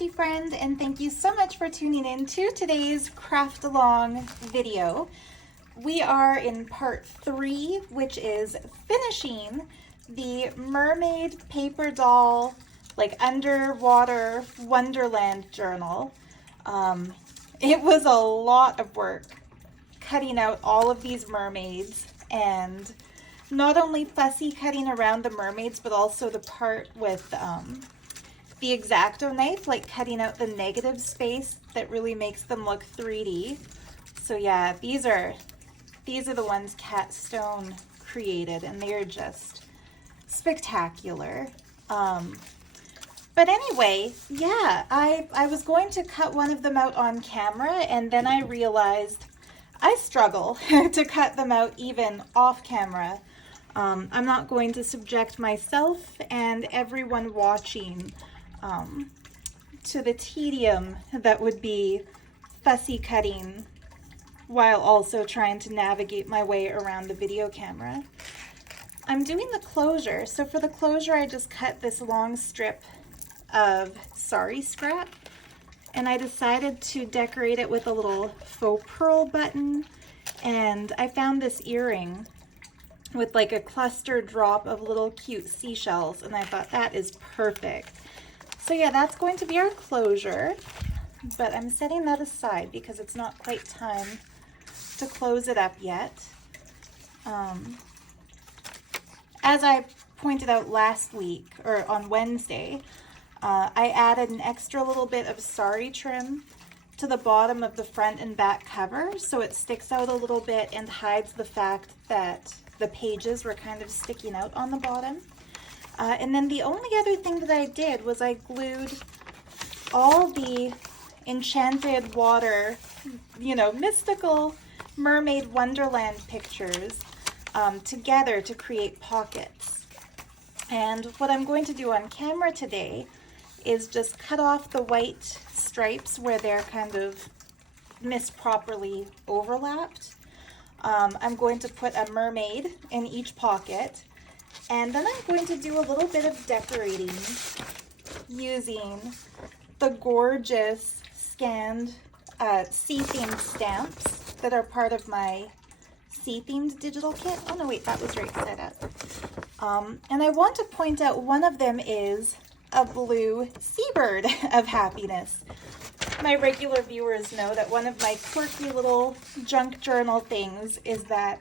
crafty friend, and thank you so much for tuning in to today's craft along video. We are in part 3, which is finishing the Mermaid paper doll, like underwater wonderland journal. It was a lot of work cutting out all of these mermaids, and not only fussy cutting around the mermaids, but also the part with the X-Acto knife, like cutting out the negative space that really makes them look 3D. So yeah, these are the ones Cat Stone created, and they are just spectacular. But anyway, yeah, I was going to cut one of them out on camera, and then I realized I struggle to cut them out even off camera. I'm not going to subject myself and everyone watching to the tedium that would be fussy cutting while also trying to navigate my way around the video camera. I'm doing the closure, so for the closure I just cut this long strip of sari scrap, and I decided to decorate it with a little faux pearl button, and I found this earring with like a cluster drop of little cute seashells, and I thought that is perfect. So yeah, that's going to be our closure, but I'm setting that aside because it's not quite time to close it up yet. As I pointed out last week, or on Wednesday, I added an extra little bit of sari trim to the bottom of the front and back cover, so it sticks out a little bit and hides the fact that the pages were kind of sticking out on the bottom. And then the only other thing that I did was I glued all the enchanted water, you know, mystical mermaid wonderland pictures together to create pockets. And what I'm going to do on camera today is just cut off the white stripes where they're kind of misproperly overlapped. I'm going to put a mermaid in each pocket, and then I'm going to do a little bit of decorating using the gorgeous scanned sea-themed stamps that are part of my sea-themed digital kit. Oh no, wait, that was right side up. And I want to point out one of them is a blue seabird of happiness. My regular viewers know that one of my quirky little junk journal things is that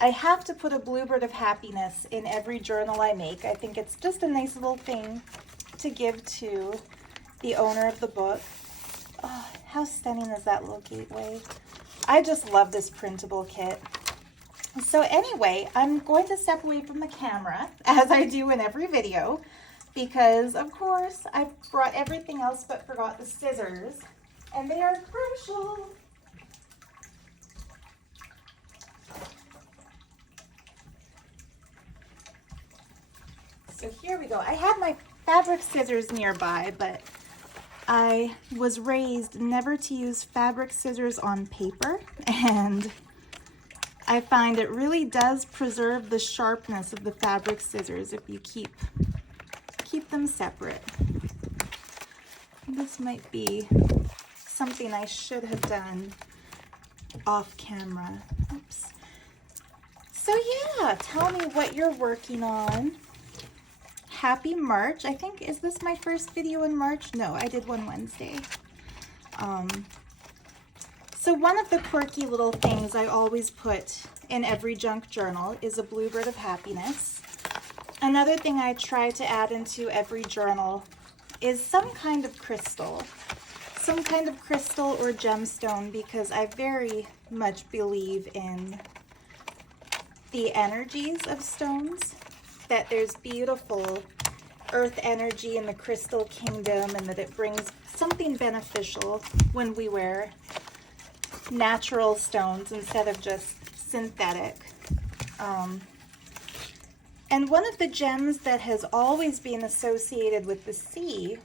I have to put a bluebird of happiness in every journal I make. I think it's just a nice little thing to give to the owner of the book. Oh, how stunning is that little gateway? I just love this printable kit. So anyway, I'm going to step away from the camera, as I do in every video, because of course I've brought everything else but forgot the scissors, and they are crucial. So here we go. I had my fabric scissors nearby, but I was raised never to use fabric scissors on paper, and I find it really does preserve the sharpness of the fabric scissors if you keep them separate. This might be something I should have done off camera. Oops. So yeah, tell me what you're working on. Happy March. I think, is this my first video in March? No, I did one Wednesday. So one of the quirky little things I always put in every junk journal is a bluebird of happiness. Another thing I try to add into every journal is some kind of crystal. Some kind of crystal or gemstone, because I very much believe in the energies of stones, that there's beautiful earth energy in the crystal kingdom, and that it brings something beneficial when we wear natural stones instead of just synthetic. And one of the gems that has always been associated with the sea,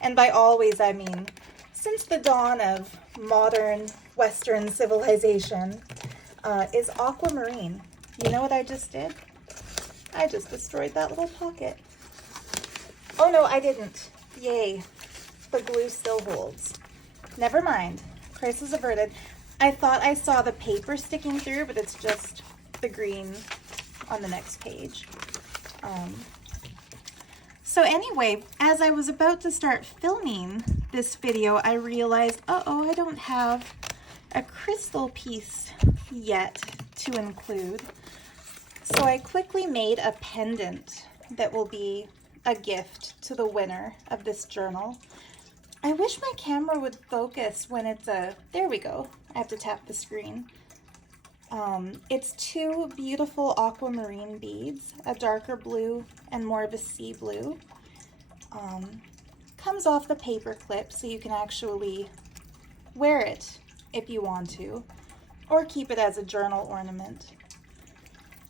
and by always I mean since the dawn of modern Western civilization, is aquamarine. You know what I just did? I just destroyed that little pocket. Oh no, I didn't. Yay. the glue still holds. Never mind, crisis averted. I thought I saw the paper sticking through, but it's just the green on the next page. So anyway, as I was about to start filming this video, I realized, uh-oh, I don't have a crystal piece yet to include. So I quickly made a pendant that will be a gift to the winner of this journal. I wish my camera would focus when it's there we go. I have to tap the screen. It's two beautiful aquamarine beads, a darker blue and more of a sea blue. Comes off the paper clip, so you can actually wear it if you want to, or keep it as a journal ornament.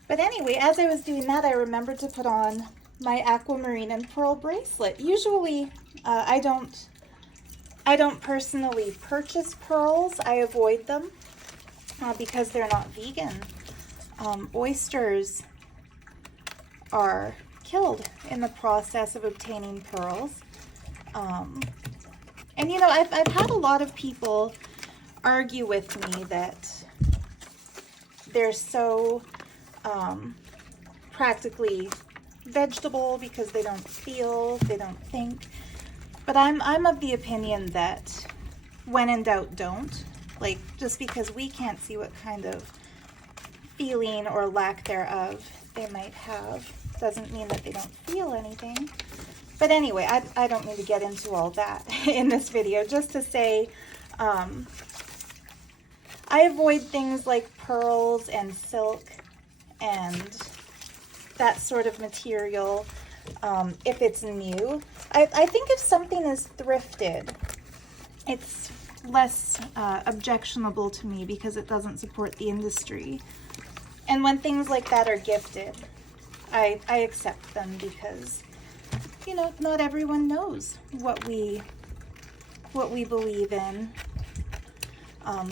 But anyway, as I was doing that, I remembered to put on my aquamarine and pearl bracelet. Usually, I don't personally purchase pearls. I avoid them because they're not vegan. Oysters are killed in the process of obtaining pearls. And you know, I've had a lot of people argue with me that they're so practically vegetable because they don't feel, they don't think. But I'm of the opinion that when in doubt, don't. Like, just because we can't see what kind of feeling or lack thereof they might have doesn't mean that they don't feel anything. But anyway, I don't need to get into all that in this video. Just to say, I avoid things like pearls and silk and that sort of material if it's new. I think if something is thrifted, it's less objectionable to me because it doesn't support the industry. And when things like that are gifted, I accept them because, you know, not everyone knows what we believe in.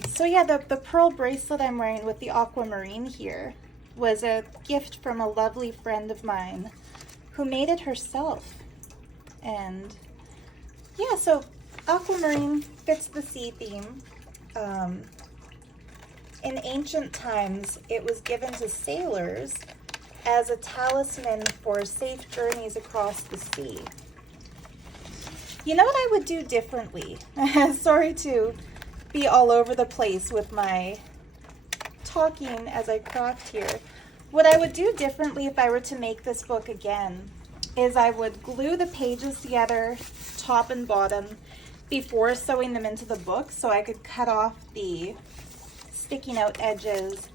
So yeah, the pearl bracelet I'm wearing with the aquamarine here was a gift from a lovely friend of mine who made it herself. And yeah, so aquamarine fits the sea theme. In ancient times, it was given to sailors as a talisman for safe journeys across the sea. You know what I would do differently? Sorry to be all over the place with my talking as I craft here. What I would do differently if I were to make this book again is I would glue the pages together, top and bottom, before sewing them into the book so I could cut off the sticking out edges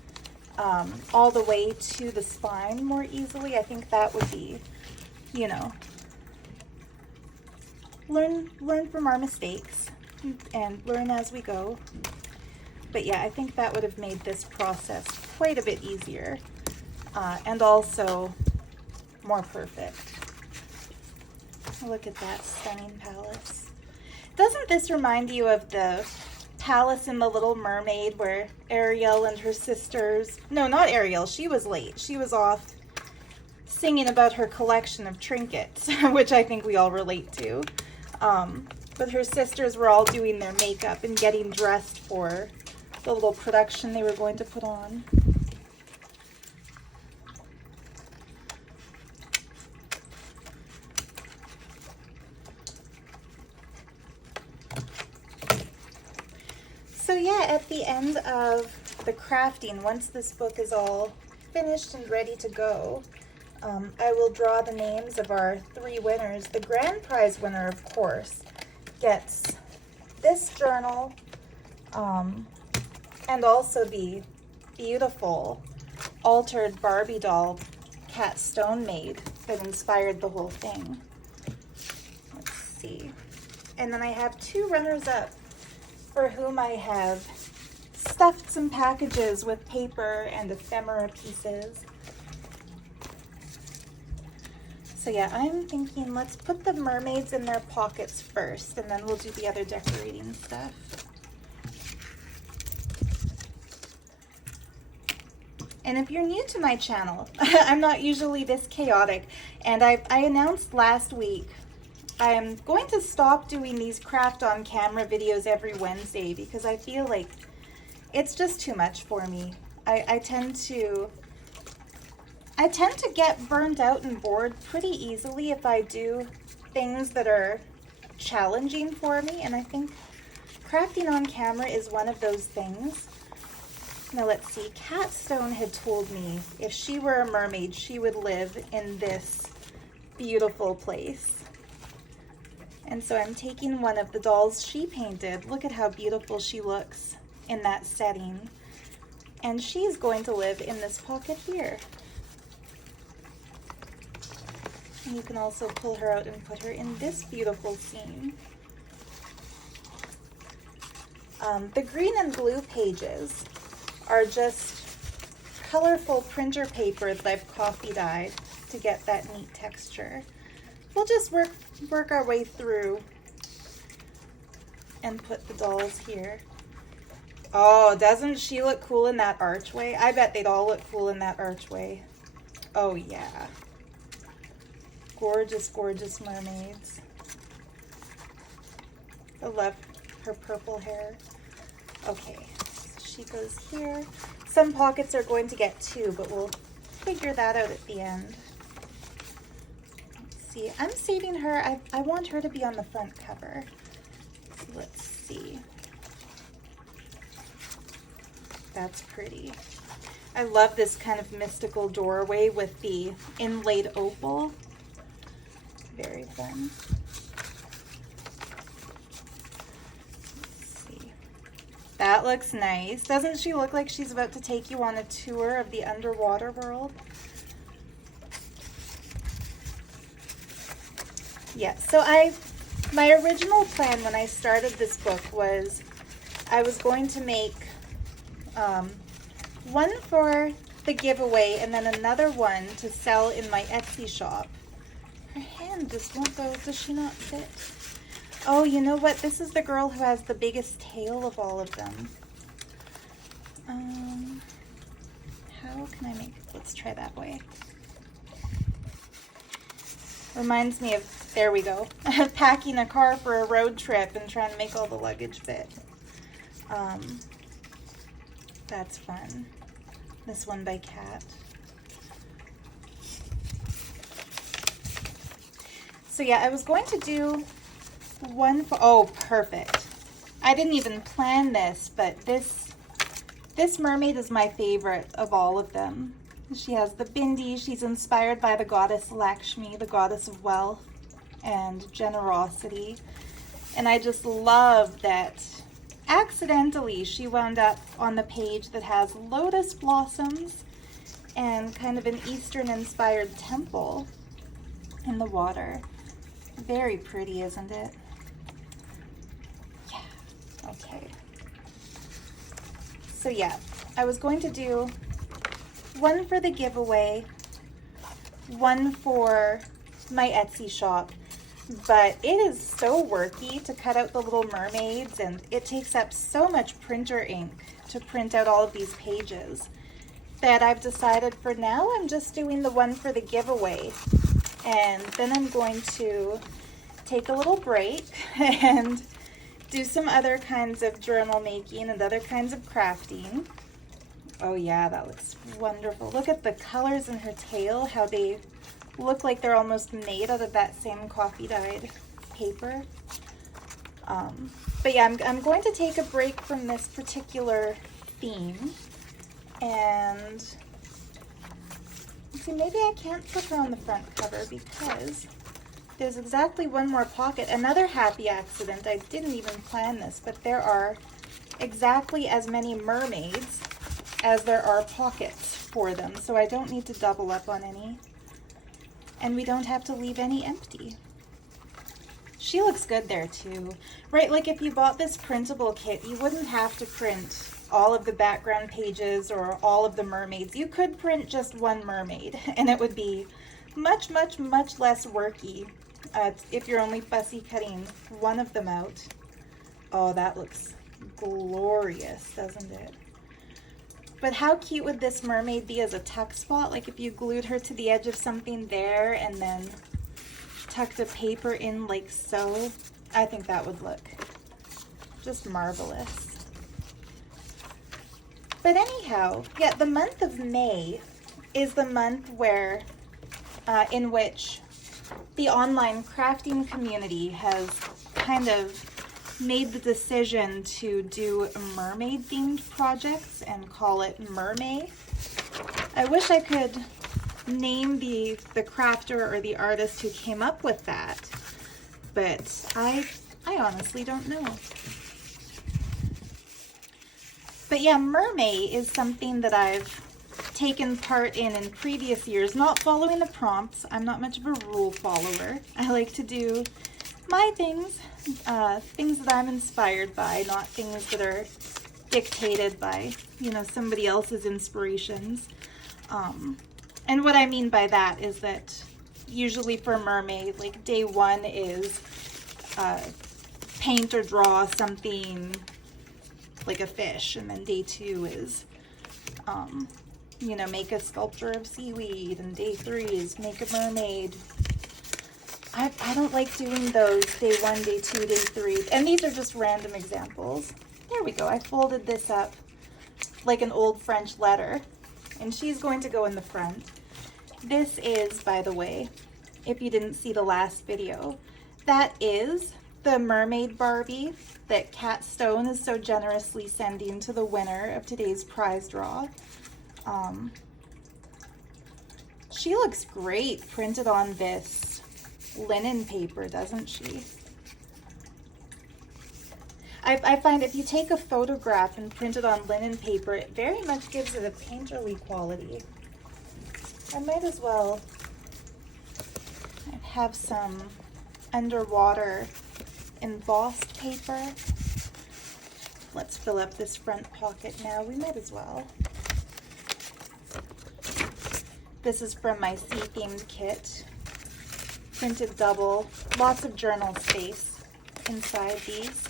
all the way to the spine more easily. I think that would be, you know, learn from our mistakes and learn as we go. But yeah, I think that would have made this process quite a bit easier and also more perfect. Look at that stunning palace. Doesn't this remind you of the palace in The Little Mermaid where Ariel and her sisters, no, not Ariel, she was late. She was off singing about her collection of trinkets, which I think we all relate to. But her sisters were all doing their makeup and getting dressed for the little production they were going to put on. So yeah, at the end of the crafting, once this book is all finished and ready to go, I will draw the names of our 3 winners. The grand prize winner, of course, gets this journal and also the beautiful altered Barbie doll Cat Stone made that inspired the whole thing. Let's see. And then I have 2 runners-up for whom I have stuffed some packages with paper and ephemera pieces. So yeah, I'm thinking let's put the mermaids in their pockets first, and then we'll do the other decorating stuff. And if you're new to my channel, I'm not usually this chaotic, and I announced last week I am going to stop doing these craft on camera videos every Wednesday because I feel like it's just too much for me. I tend to get burned out and bored pretty easily if I do things that are challenging for me, and I think crafting on camera is one of those things. Now let's see, Cat Stone had told me if she were a mermaid, she would live in this beautiful place. And so I'm taking one of the dolls she painted. Look at how beautiful she looks in that setting. And she's going to live in this pocket here. And you can also pull her out and put her in this beautiful scene. The green and blue pages are just colorful printer paper that I've coffee dyed to get that neat texture. We'll just work our way through and put the dolls here. Oh, doesn't she look cool in that archway? I bet they'd all look cool in that archway. Oh yeah. Gorgeous, gorgeous mermaids. I love her purple hair. Okay, so she goes here. Some pockets are going to get two, but we'll figure that out at the end. Let's see, I'm saving her. I want her to be on the front cover. So let's see. That's pretty. I love this kind of mystical doorway with the inlaid opal. Very fun. Let's see. That looks nice. Doesn't she look like she's about to take you on a tour of the underwater world? Yeah, so my original plan when I started this book was I was going to make one for the giveaway and then another one to sell in my Etsy shop. Her hand just won't go. Does she not fit? Oh, you know what? This is the girl who has the biggest tail of all of them. How can I make... Let's try that way. Reminds me of, there we go, packing a car for a road trip and trying to make all the luggage fit. That's fun. This one by Cat. So yeah, I was going to do one for, oh, perfect. I didn't even plan this, but this mermaid is my favorite of all of them. She has the bindi. She's inspired by the goddess Lakshmi, the goddess of wealth and generosity. And I just love that accidentally she wound up on the page that has lotus blossoms and kind of an Eastern inspired temple in the water. Very pretty, isn't it? Yeah, okay. So yeah, I was going to do one for the giveaway, one for my Etsy shop, but it is so worky to cut out the little mermaids, and it takes up so much printer ink to print out all of these pages that I've decided for now I'm just doing the one for the giveaway, and then I'm going to take a little break and do some other kinds of journal making and other kinds of crafting. Oh yeah, that looks wonderful. Look at the colors in her tail, how they look like they're almost made out of that same coffee dyed paper. But yeah, I'm going to take a break from this particular theme, and see, maybe I can't put her on the front cover because there's exactly one more pocket. Another happy accident. I didn't even plan this, but there are exactly as many mermaids as there are pockets for them, so I don't need to double up on any. And we don't have to leave any empty. She looks good there too. Right, like if you bought this printable kit, you wouldn't have to print all of the background pages or all of the mermaids. You could print just one mermaid and it would be much, much, much less worky if you're only fussy cutting one of them out. Oh, that looks glorious, doesn't it? But how cute would this mermaid be as a tuck spot? Like if you glued her to the edge of something there and then tuck the paper in like so, I think that would look just marvelous. But anyhow, yeah, the month of May is the month where, in which the online crafting community has kind of made the decision to do mermaid themed projects and call it Mermaid. I wish I could name the crafter or the artist who came up with that, but I honestly don't know. But yeah, Mermaid is something that I've taken part in previous years, not following the prompts. I'm not much of a rule follower. I like to do my things, things that I'm inspired by, not things that are dictated by, you know, somebody else's inspirations. And what I mean by that is that usually for Mermaid, like day one is paint or draw something like a fish, and then day two is, you know, make a sculpture of seaweed, and day three is make a mermaid. I don't like doing those day one, day two, day three, and these are just random examples. There we go. I folded this up like an old French letter, and she's going to go in the front. This is, by the way, if you didn't see the last video, that is the mermaid Barbie that Kat Stone is so generously sending to the winner of today's prize draw. She looks great printed on this linen paper, doesn't she? I find if you take a photograph and print it on linen paper, it very much gives it a painterly quality. I might as well have some underwater embossed paper. Let's fill up this front pocket now. We might as well. This is from my sea-themed kit. Printed double. Lots of journal space inside these.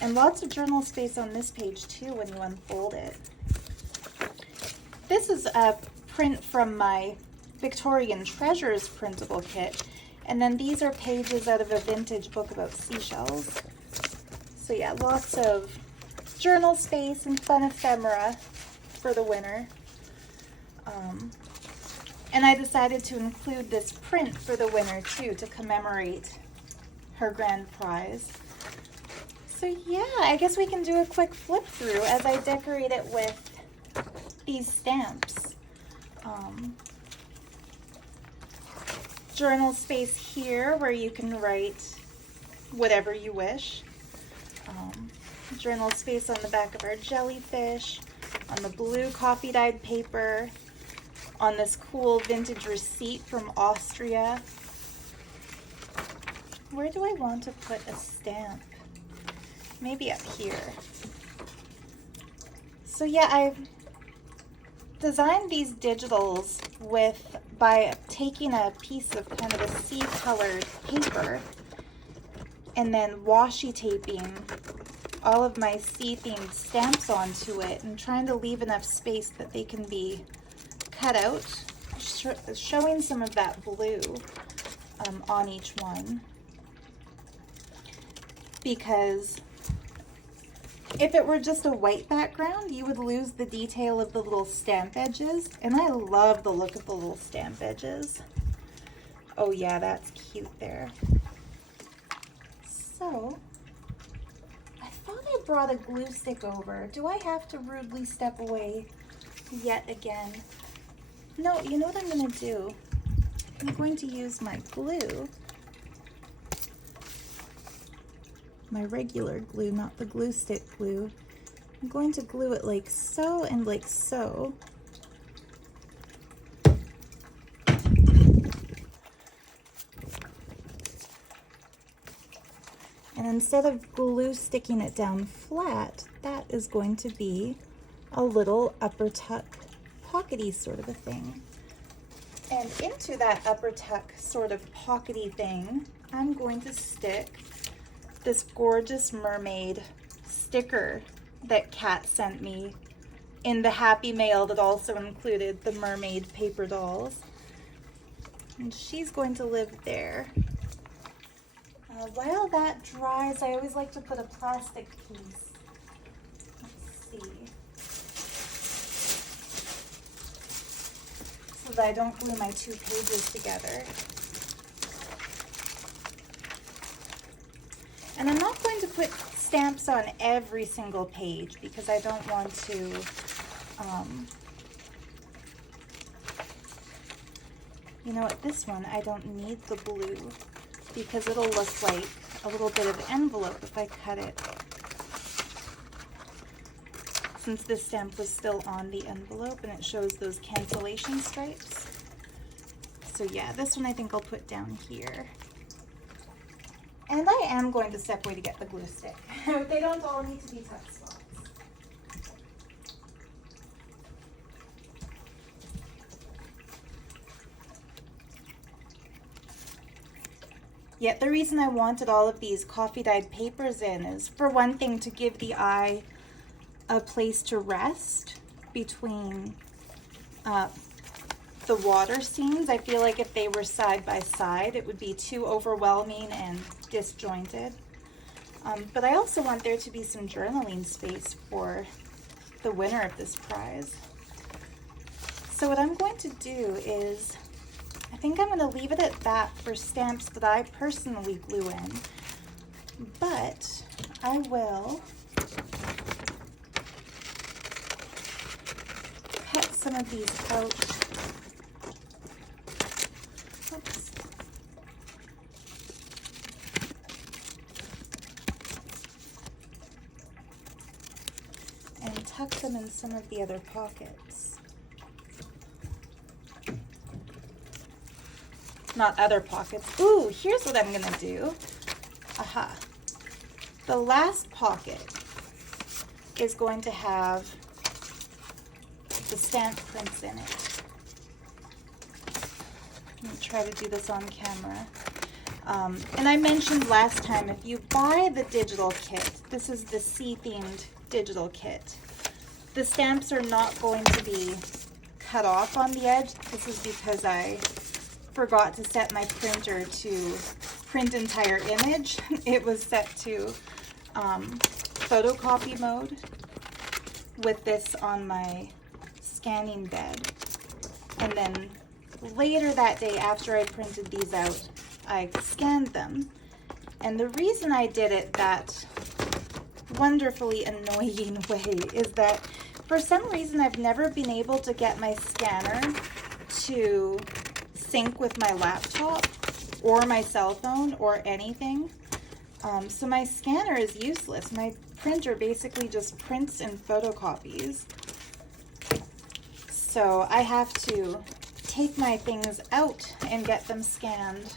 And lots of journal space on this page too when you unfold it. This is a print from my Victorian Treasures printable kit. And then these are pages out of a vintage book about seashells. So yeah, lots of journal space and fun ephemera for the winner. And I decided to include this print for the winner too, to commemorate her grand prize. So yeah, I guess we can do a quick flip through as I decorate it with these stamps. Journal space here where you can write whatever you wish. Journal space on the back of our jellyfish, on the blue coffee dyed paper, on this cool vintage receipt from Austria. Where do I want to put a stamp? Maybe up here. So yeah, I've designed these digitals by taking a piece of kind of a sea colored paper and then washi taping all of my sea themed stamps onto it and trying to leave enough space that they can be cut out, showing some of that blue on each one. Because if it were just a white background, you would lose the detail of the little stamp edges, and I love the look of the little stamp edges. Oh yeah, that's cute there. So, I thought I brought a glue stick over. Do I have to rudely step away yet again? No, you know what I'm going to do? I'm going to use my glue. My regular glue, not the glue stick glue. I'm going to glue it like so and like so. And instead of glue sticking it down flat, that is going to be a little upper tuck pockety sort of a thing. And into that upper tuck sort of pockety thing, I'm going to stick this gorgeous mermaid sticker that Kat sent me in the happy mail that also included the mermaid paper dolls. And she's going to live there. While that dries, I always like to put a plastic piece. Let's see. So that I don't glue my two pages together. And I'm not going to put stamps on every single page because I don't want to you know what, this one I don't need the blue because it'll look like a little bit of envelope if I cut it. Since this stamp was still on the envelope and it shows those cancellation stripes. So yeah, this one I think I'll put down here. And I am going to step away to get the glue stick. They don't all need to be tuck spots. Yet the reason I wanted all of these coffee dyed papers in is, for one thing, to give the eye a place to rest between the water scenes. I feel like if they were side by side, it would be too overwhelming and disjointed. But I also want there to be some journaling space for the winner of this prize. So what I'm going to do is, I think I'm going to leave it at that for stamps that I personally glue in, but I will cut some of these out. Oops. And tuck them in some of the other pockets. Not other pockets. Ooh, here's what I'm gonna do. Aha. The last pocket is going to have the stamp prints in it. Let me try to do this on camera. And I mentioned last time, if you buy the digital kit, this is the sea-themed digital kit, the stamps are not going to be cut off on the edge. This is because I forgot to set my printer to print entire image. It was set to photocopy mode with this on my scanning bed. And then later that day, after I printed these out, I scanned them. And the reason I did it that wonderfully annoying way is that for some reason I've never been able to get my scanner to sync with my laptop or my cell phone or anything. So my scanner is useless. My printer basically just prints and photocopies. So I have to take my things out and get them scanned.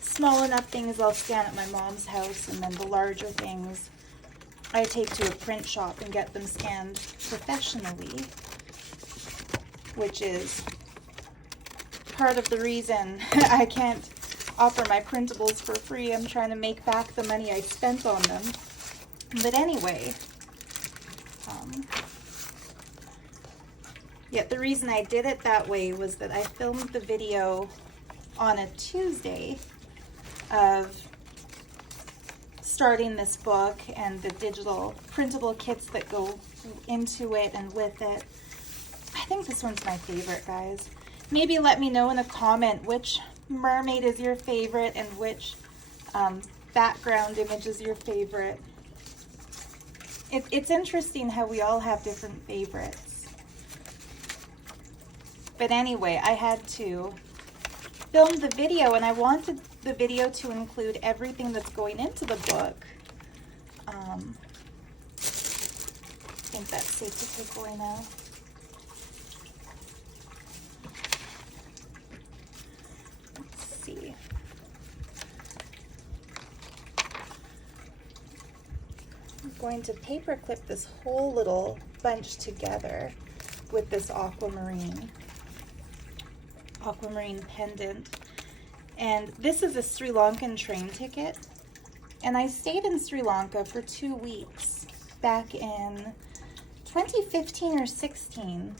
Small enough things I'll scan at my mom's house, and then the larger things I take to a print shop and get them scanned professionally, which is part of the reason I can't offer my printables for free. I'm trying to make back the money I spent on them. But anyway, yet the reason I did it that way was that I filmed the video on a Tuesday of starting this book and the digital printable kits that go into it and with it. I think this one's my favorite, guys. Maybe let me know in a comment which mermaid is your favorite and which background image is your favorite. It's interesting how we all have different favorites. But anyway, I had to film the video, and I wanted the video to include everything that's going into the book. I think that's safe to take away now. Let's see. I'm going to paper clip this whole little bunch together with this aquamarine pendant. And this is a Sri Lankan train ticket. And I stayed in Sri Lanka for 2 weeks back in 2015 or 16.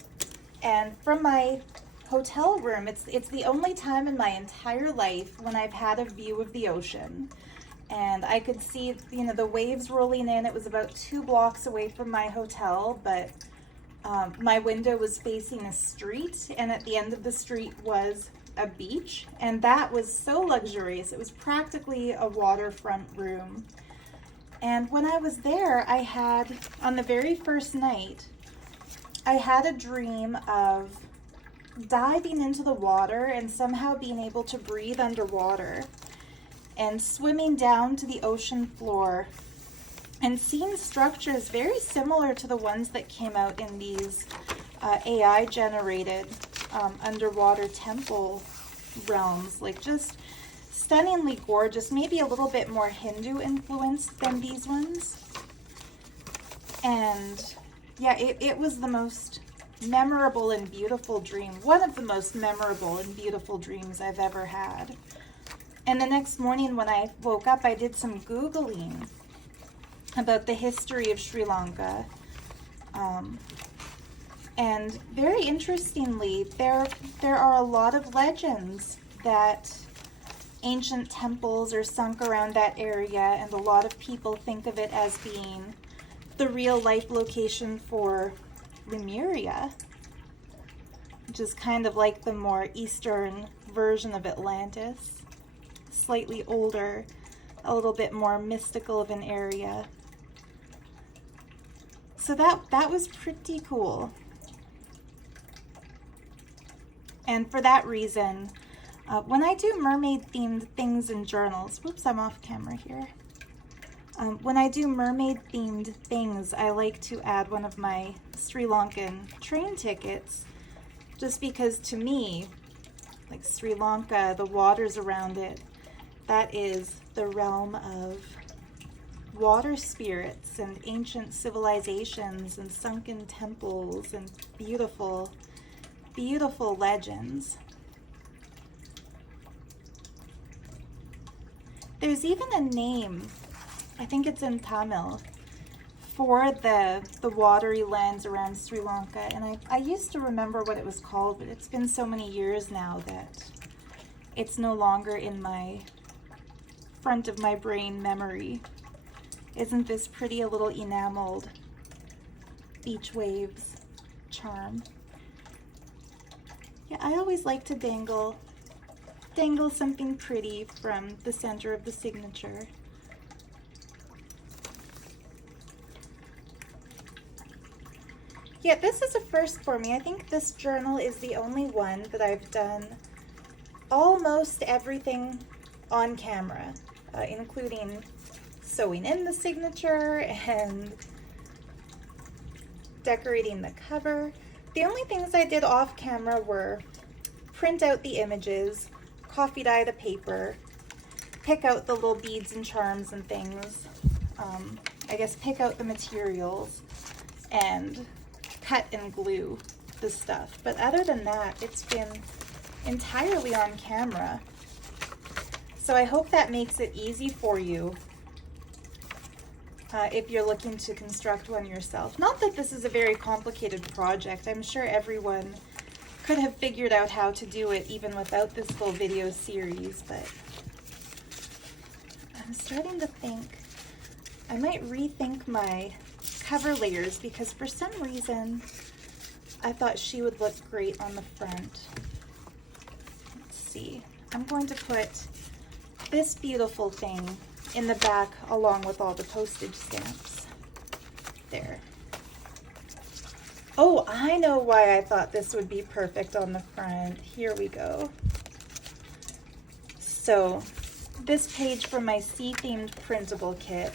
And from my hotel room. It's the only time in my entire life when I've had a view of the ocean. And I could see, you know, the waves rolling in. It was about 2 blocks away from my hotel, but my window was facing a street, and at the end of the street was a beach, and that was so luxurious. It was practically a waterfront room. And when I was there, I had, on the very first night, I had a dream of diving into the water and somehow being able to breathe underwater and swimming down to the ocean floor and seeing structures very similar to the ones that came out in these AI generated underwater temple realms, like just stunningly gorgeous, maybe a little bit more Hindu influenced than these ones. And yeah, it was the most memorable and beautiful dream, one of the most memorable and beautiful dreams I've ever had. And the next morning when I woke up, I did some Googling about the history of Sri Lanka. And very interestingly, there are a lot of legends that ancient temples are sunk around that area, and a lot of people think of it as being the real life location for Lemuria, which is kind of like the more eastern version of Atlantis, slightly older, a little bit more mystical of an area. So that was pretty cool. And for that reason, when I do mermaid themed things in journals, whoops, I'm off camera here. When I do mermaid themed things, I like to add one of my Sri Lankan train tickets, just because to me, like Sri Lanka, the waters around it, that is the realm of water spirits and ancient civilizations and sunken temples and beautiful, beautiful legends. There's even a name, I think it's in Tamil, for the watery lands around Sri Lanka, and I used to remember what it was called, but it's been so many years now that it's no longer in my front of my brain memory. Isn't this pretty, a little enameled beach waves charm? Yeah, I always like to dangle something pretty from the center of the signature. Yeah, this is a first for me. I think this journal is the only one that I've done almost everything on camera, including sewing in the signature and decorating the cover. The only things I did off camera were print out the images, coffee dye the paper, pick out the little beads and charms and things, I guess pick out the materials, and cut and glue the stuff. But other than that, it's been entirely on camera. So I hope that makes it easy for you if you're looking to construct one yourself. Not that this is a very complicated project. I'm sure everyone could have figured out how to do it even without this full video series, but I'm starting to think I might rethink my cover layers, because for some reason I thought she would look great on the front. Let's see. I'm going to put this beautiful thing in the back along with all the postage stamps. There. Oh, I know why I thought this would be perfect on the front. Here we go. So, this page from my sea-themed printable kit.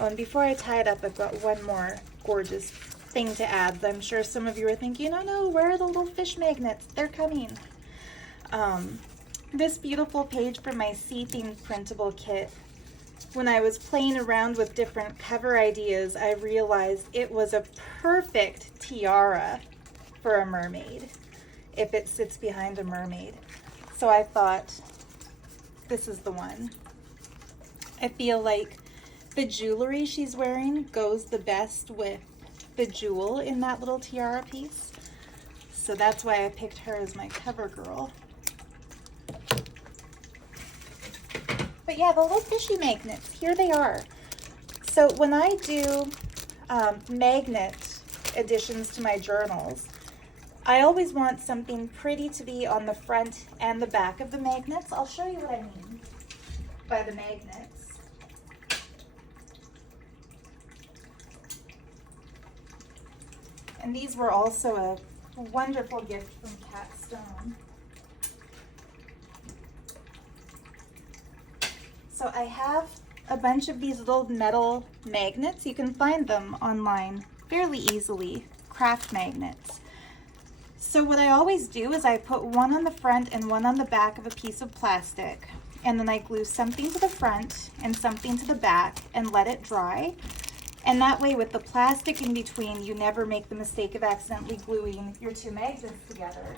Oh, and before I tie it up, I've got one more gorgeous thing to add. I'm sure some of you are thinking, oh no, where are the little fish magnets? They're coming. This beautiful page from my sea-themed printable kit, when I was playing around with different cover ideas, I realized it was a perfect tiara for a mermaid, if it sits behind a mermaid. So I thought, this is the one. I feel like the jewelry she's wearing goes the best with the jewel in that little tiara piece. so that's why I picked her as my cover girl. But yeah, the little fishy magnets, here they are. So when I do magnet additions to my journals, I always want something pretty to be on the front and the back of the magnets. I'll show you what I mean by the magnets. And these were also a wonderful gift from Cat Stone. So I have a bunch of these little metal magnets. You can find them online fairly easily, craft magnets. So what I always do is I put one on the front and one on the back of a piece of plastic, and then I glue something to the front and something to the back and let it dry. And that way, with the plastic in between, you never make the mistake of accidentally gluing your two magnets together,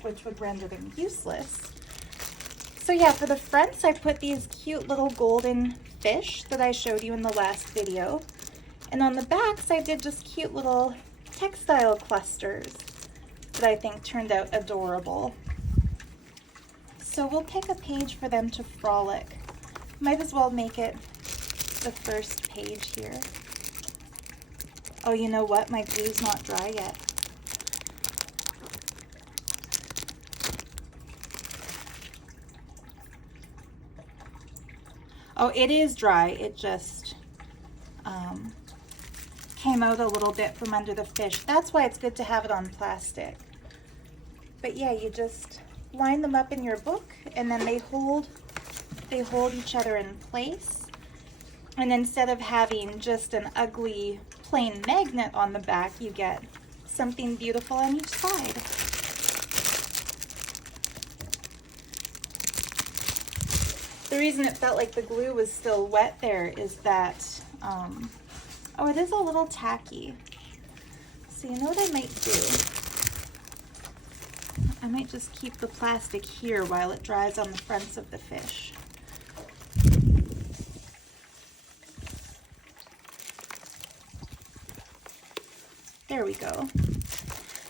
which would render them useless. So yeah, for the fronts, I put these cute little golden fish that I showed you in the last video. And on the backs, I did just cute little textile clusters that I think turned out adorable. So we'll pick a page for them to frolic. Might as well make it the first page here. Oh, you know what? My glue's not dry yet. Oh, it is dry. It just came out a little bit from under the fish. That's why it's good to have it on plastic. But yeah, you just line them up in your book, and then they hold each other in place. And instead of having just an ugly plain magnet on the back, you get something beautiful on each side. The reason it felt like the glue was still wet there is that, oh, it is a little tacky. So you know what I might do? I might just keep the plastic here while it dries on the fronts of the fish. There we go.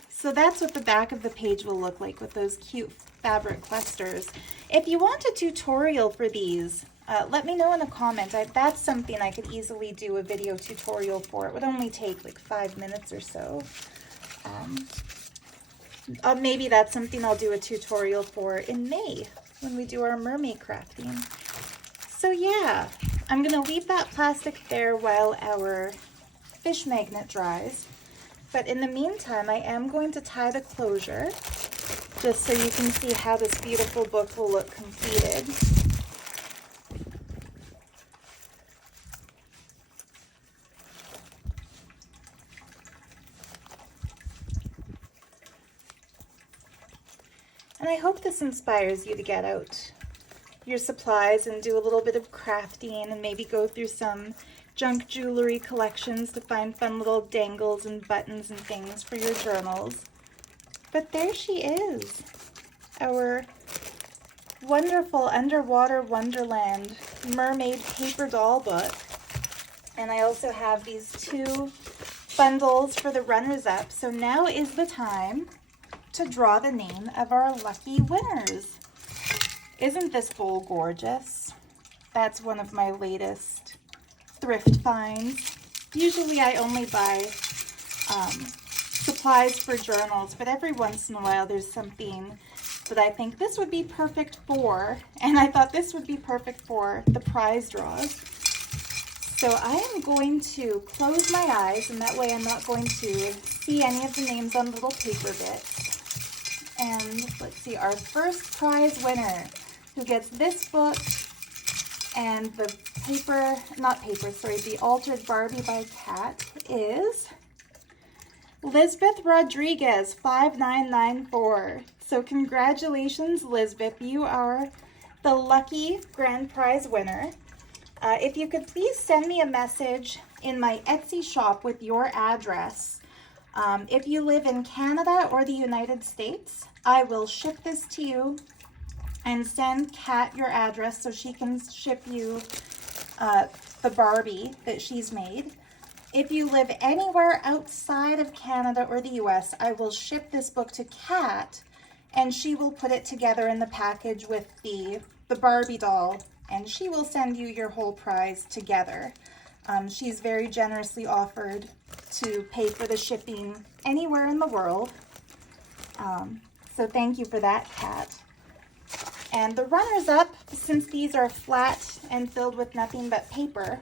So that's what the back of the page will look like with those cute fabric clusters. If you want a tutorial for these, let me know in a comment. That's something I could easily do a video tutorial for. It would only take like 5 minutes or so. Maybe that's something I'll do a tutorial for in May when we do our mermaid crafting. So yeah, I'm gonna leave that plastic there while our fish magnet dries. But in the meantime, I am going to tie the closure just so you can see how this beautiful book will look completed. And I hope this inspires you to get out your supplies and do a little bit of crafting and maybe go through some junk jewelry collections to find fun little dangles and buttons and things for your journals. But there she is, our wonderful underwater wonderland mermaid paper doll book. And I also have these 2 bundles for the runners-up. So now is the time to draw the name of our lucky winners. Isn't this bowl gorgeous? That's one of my latest thrift finds. Usually I only buy supplies for journals, but every once in a while there's something that I think this would be perfect for, and I thought this would be perfect for the prize draws. So I am going to close my eyes, and that way I'm not going to see any of the names on little paper bits. And let's see, our first prize winner who gets this book and the the Altered Barbie by Cat is Lisbeth Rodriguez, 5994. So congratulations, Lisbeth. You are the lucky grand prize winner. If you could please send me a message in my Etsy shop with your address. If you live in Canada or the United States, I will ship this to you and send Kat your address so she can ship you the Barbie that she's made. If you live anywhere outside of Canada or the US, I will ship this book to Kat, and she will put it together in the package with the Barbie doll, and she will send you your whole prize together. She's very generously offered to pay for the shipping anywhere in the world. So thank you for that, Kat. And the runners-up, since these are flat and filled with nothing but paper,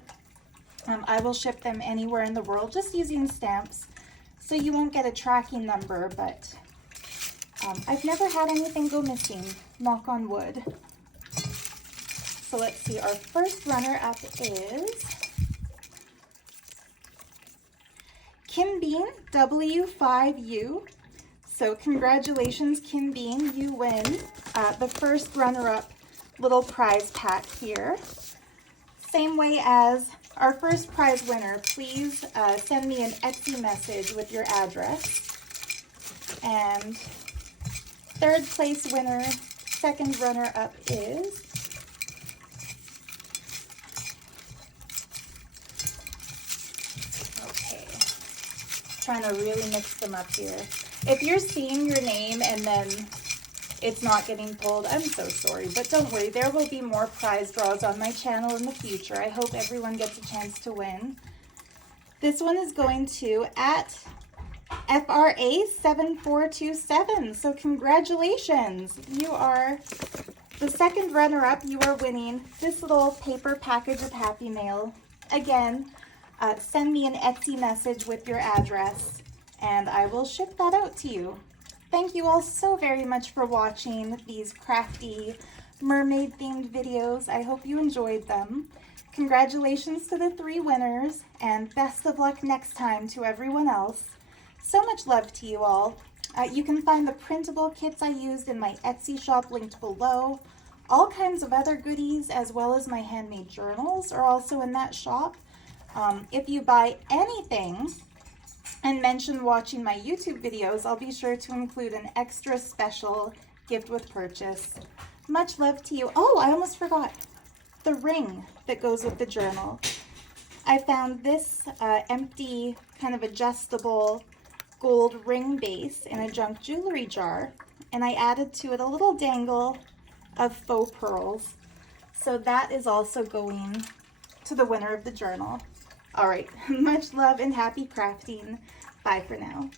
I will ship them anywhere in the world just using stamps, so you won't get a tracking number, but I've never had anything go missing, knock on wood. So let's see, our first runner-up is Kim Bean, W5U. So congratulations, Kim Bean, you win the first runner-up little prize pack here. Same way as our first prize winner, please send me an Etsy message with your address. And third place winner, second runner-up is trying to really mix them up here. If you're seeing your name and then it's not getting pulled, I'm so sorry, but don't worry, there will be more prize draws on my channel in the future. I hope everyone gets a chance to win. This one is going to at FRA7427, so congratulations. You are the second runner-up. You are winning this little paper package of Happy Mail. Again, send me an Etsy message with your address, and I will ship that out to you. Thank you all so very much for watching these crafty mermaid-themed videos. I hope you enjoyed them. Congratulations to the 3 winners, and best of luck next time to everyone else. So much love to you all. You can find the printable kits I used in my Etsy shop linked below. All kinds of other goodies, as well as my handmade journals, are also in that shop. If you buy anything and mention watching my YouTube videos, I'll be sure to include an extra special gift with purchase. Much love to you. Oh, I almost forgot the ring that goes with the journal. I found this empty kind of adjustable gold ring base in a junk jewelry jar, and I added to it a little dangle of faux pearls. So that is also going to the winner of the journal. All right, much love and happy crafting. Bye for now.